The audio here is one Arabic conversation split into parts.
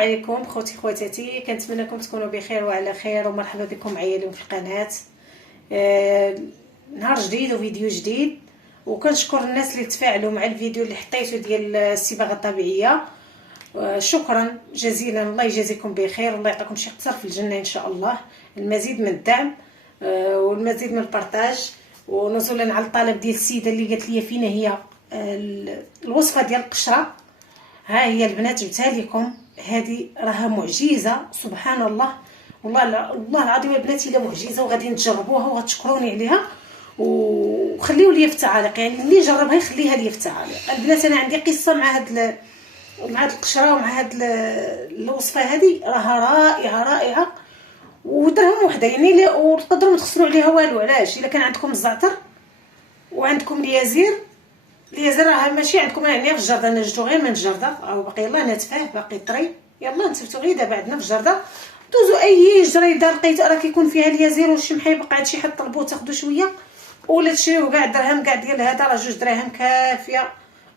عليكم خواتاتي، كنتمنىكم تكونوا بخير وعلى خير، ومرحبا بكم معايا اليوم في القناه. نهار جديد وفيديو جديد، وكنشكر الناس اللي تفاعلوا مع الفيديو اللي حطيته ديال الصباغه الطبيعيه. شكرا جزيلا، الله يجازيكم بخير، الله يعطيكم شي قصر في الجنه ان شاء الله. المزيد من الدعم والمزيد من البارطاج، ونزولا على الطلب ديال السيده اللي قالت لي فينا هي الوصفه ديال القشره. ها هي البنات جبتها لكم، هذه راها معجزه سبحان الله. والله العظيم البنات الا معجزه، وغادي تجربوها وغتشكروني عليها، وخليوا لي في التعاليق، يعني اللي جربها يخليها لي في التعاليق. البنات انا عندي قصه مع هاد القشره ومع هاد الوصفه هذه، راها رائعه ودرهم وحده يعني، وتقدروا تخسروا عليها والو. علاش؟ الا كان عندكم الزعتر وعندكم اليازير راه ماشي عندكم يعني في الجرده، انا جبتو غير من الجرده، او باقي يلاه ناتفاه باقي طري، يلا نتفتو غير دابا عندنا في الجرده. دوزو اي جريده لقيتو راه كيكون فيها اليازير والشمحي، بقى هادشي حط طلبوه تاخذوا شويه، ولا تشريو كاع درهم كاع ديال هذا، راه 2 دراهم كافيه.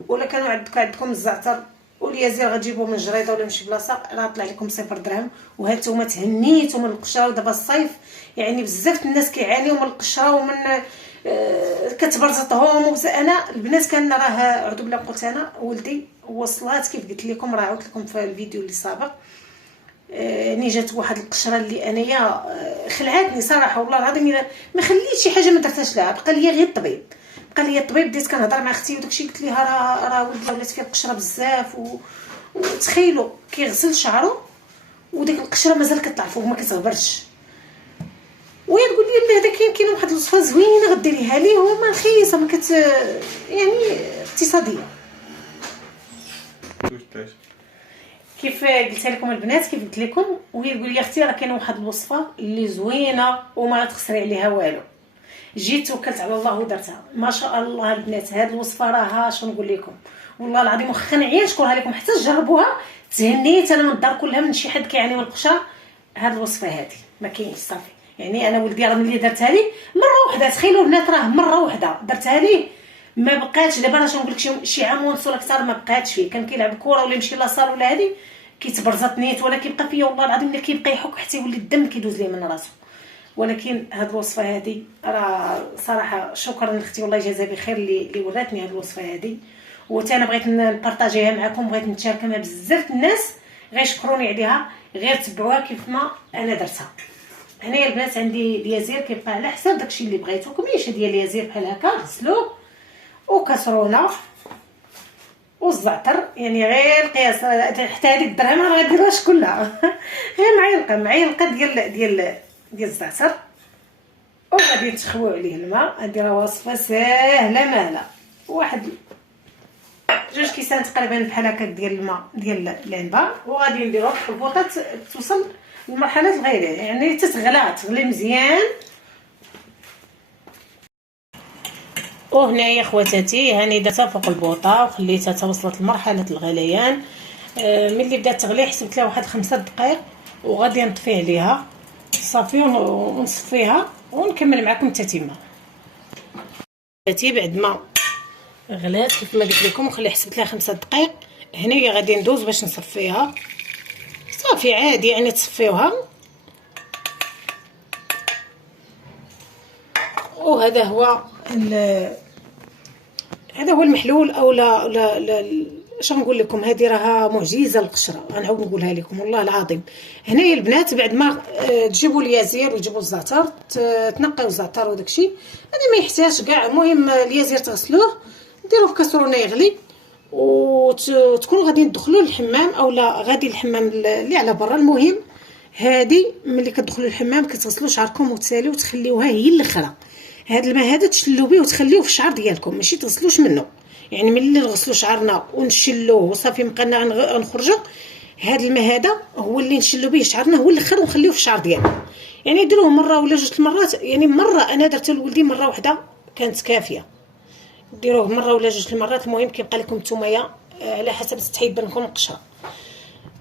ولا كانوا عندكم الزعتر واليازير غتجيبوه من جريده ولا من شي بلاصه، راه طلع لكم 0 درهم. وها نتوما تهنيتو من القشره، ودابا الصيف يعني بزاف الناس كيعانيو من القشره ومن كتبرزطهم. انا البنات كان راه اعوذ بالله قلت انا ولدي وصلات كيف قلت لكم، راه عاودت لكم في الفيديو اللي سابق. يعني جات واحد القشره اللي انايا خلعتني صراحه، والله العظيم الا ما خليت شي حاجه ما درتهاش لها، بقى لي غير الطبيب. بديت كنهضر مع اختي وداكشي، قلت لها راه ولدي ولات فيه القشره بزاف، وتخيلوا كيغسل شعره وديك القشره مازال كطلع فوق ما كتغبرش. وهي تقول لي هذا كاين واحد الوصفه زوينه غديريها ليه، هو ما رخيصه ما يعني اقتصاديه. كيف قلت لكم البنات، كيف قلت لكم، وهي تقول لي اختي راه كاينه واحد الوصفه اللي زوينه وما تخسري عليها والو. جيت توكلت على الله ودرتها ما شاء الله البنات. هذه الوصفه راها شنو نقول لكم، والله العظيم واخا نعيا نشكرها لكم حتى تجربوها. تهنيت انا من الدار كلها من شي حد كيعاني من القشره. هذه الوصفه هذه ما كاينش صافي، يعني انا ولدي راه ملي درتها لي مره واحده، تخيلوا البنات راه مره واحده درتها لي ما بقاتش. دابا انا شنقول لك شي عام ونص ولا اكثر ما بقاتش فيه، كان كيلعب كره ولا يمشي لاصال ولا هذه كيتبرزط نيت، ولا كيبقى فيا والله العظيم الا كيبقى يحك حتى يولي الدم كيدوز ليه من راسه. ولكن هاد الوصفه هذه راه صراحه شكرا لاختي، والله يجازيها بخير اللي وراتني هاد الوصفه هذه، وتا انا بغيت نبارطاجيها معكم، بغيت نتشاركها مع بزاف الناس غيشكروني عليها. غير تبعوها كيف ما انا درتها. هنايا البنات عندي اليازير كيبقى على حساب داكشي اللي بغيتو، كميشه ديال اليازير بحال هكا غسلوه، وكسرونه والزعتر، يعني غير قياس حتى هذيك الدرهم ما غاديروهاش كلها غير معلقه ديال الزعتر، وغادي تخويو عليه الماء. هذه راه وصفه ساهله ماهله، واحد 2 كيسان تقريبا بحال هكا ديال الماء ديال العنبه، وغادي نديروها في الخلبوطه توصل لمرحله الغليان، يعني تغلي مزيان. وهنايا خواتاتي هاني درتها فوق البوطه وخليتها حتى وصلت لمرحله الغليان. ملي بدات تغلي حسبت لها واحد 5 دقائق، وغادي نطفي عليها صافي ونصفيها ونكمل معكم التتمه. خواتاتي بعد ما غلات كيف ما قلت لكم، خلي حسبت لها 5 دقائق. هنايا غادي ندوز باش نصفيها صافي عادي، يعني تصفيوها. وهذا هو المحلول، او لا اش نقول لكم، هذه راها معجزه القشره، غنعاود نقولها لكم والله العظيم. هنايا البنات بعد ما تجيبوا اليازير وتجيبوا الزعتر، تنقيو الزعتر وداكشي هذا ما يحتاجش كاع. المهم اليازير تغسلوه، ديروه في كاسرونه يغلي، وتكونوا غادي تدخلوا للحمام او لا غادي الحمام اللي على برا. المهم هذه ملي كتدخلوا للحمام كتغسلوا شعركم وتساليو وتخليوها هي الاخرى. هذا الماء هذا تشلوا به وتخليوه في الشعر ديالكم، ماشي تغسلوش منه. يعني ملي نغسلوا شعرنا ونشلوه وصافي بقينا نخرجوا، هذا الماء هذا هو اللي نشلوا به شعرنا، هو الاخر ونخليوه في الشعر ديالنا. يعني ديروه مره ولا 2 المرات، يعني مره انا درته لولدي مره واحده كانت كافيه، ديروه مره ولا 2 المرات. المهم كيبقى لكم نتوما على حسب تحيد بينكم القشره.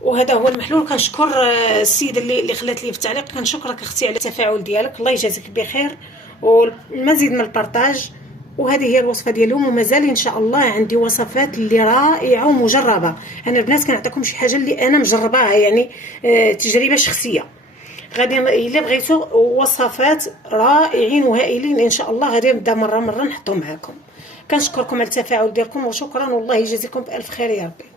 وهذا هو المحلول. كنشكر السيده اللي خلات لي في التعليق، كنشكرك اختي على التفاعل ديالك، الله يجازيك بخير، والمزيد من البارطاج وهذه هي الوصفه ديال اليوم. ومازال ان شاء الله عندي وصفات اللي رائعه ومجربه. انا البنات كنعطيكم شي حاجه اللي انا مجرباها، يعني تجربه شخصيه. غادي الا بغيتوا وصفات رائعين وهائلين ان شاء الله غادي نبدا مره نحطهم معكم. كنشكركم على التفاعل ديالكم وشكرا، والله يجازيكم بالف خير يا ربي.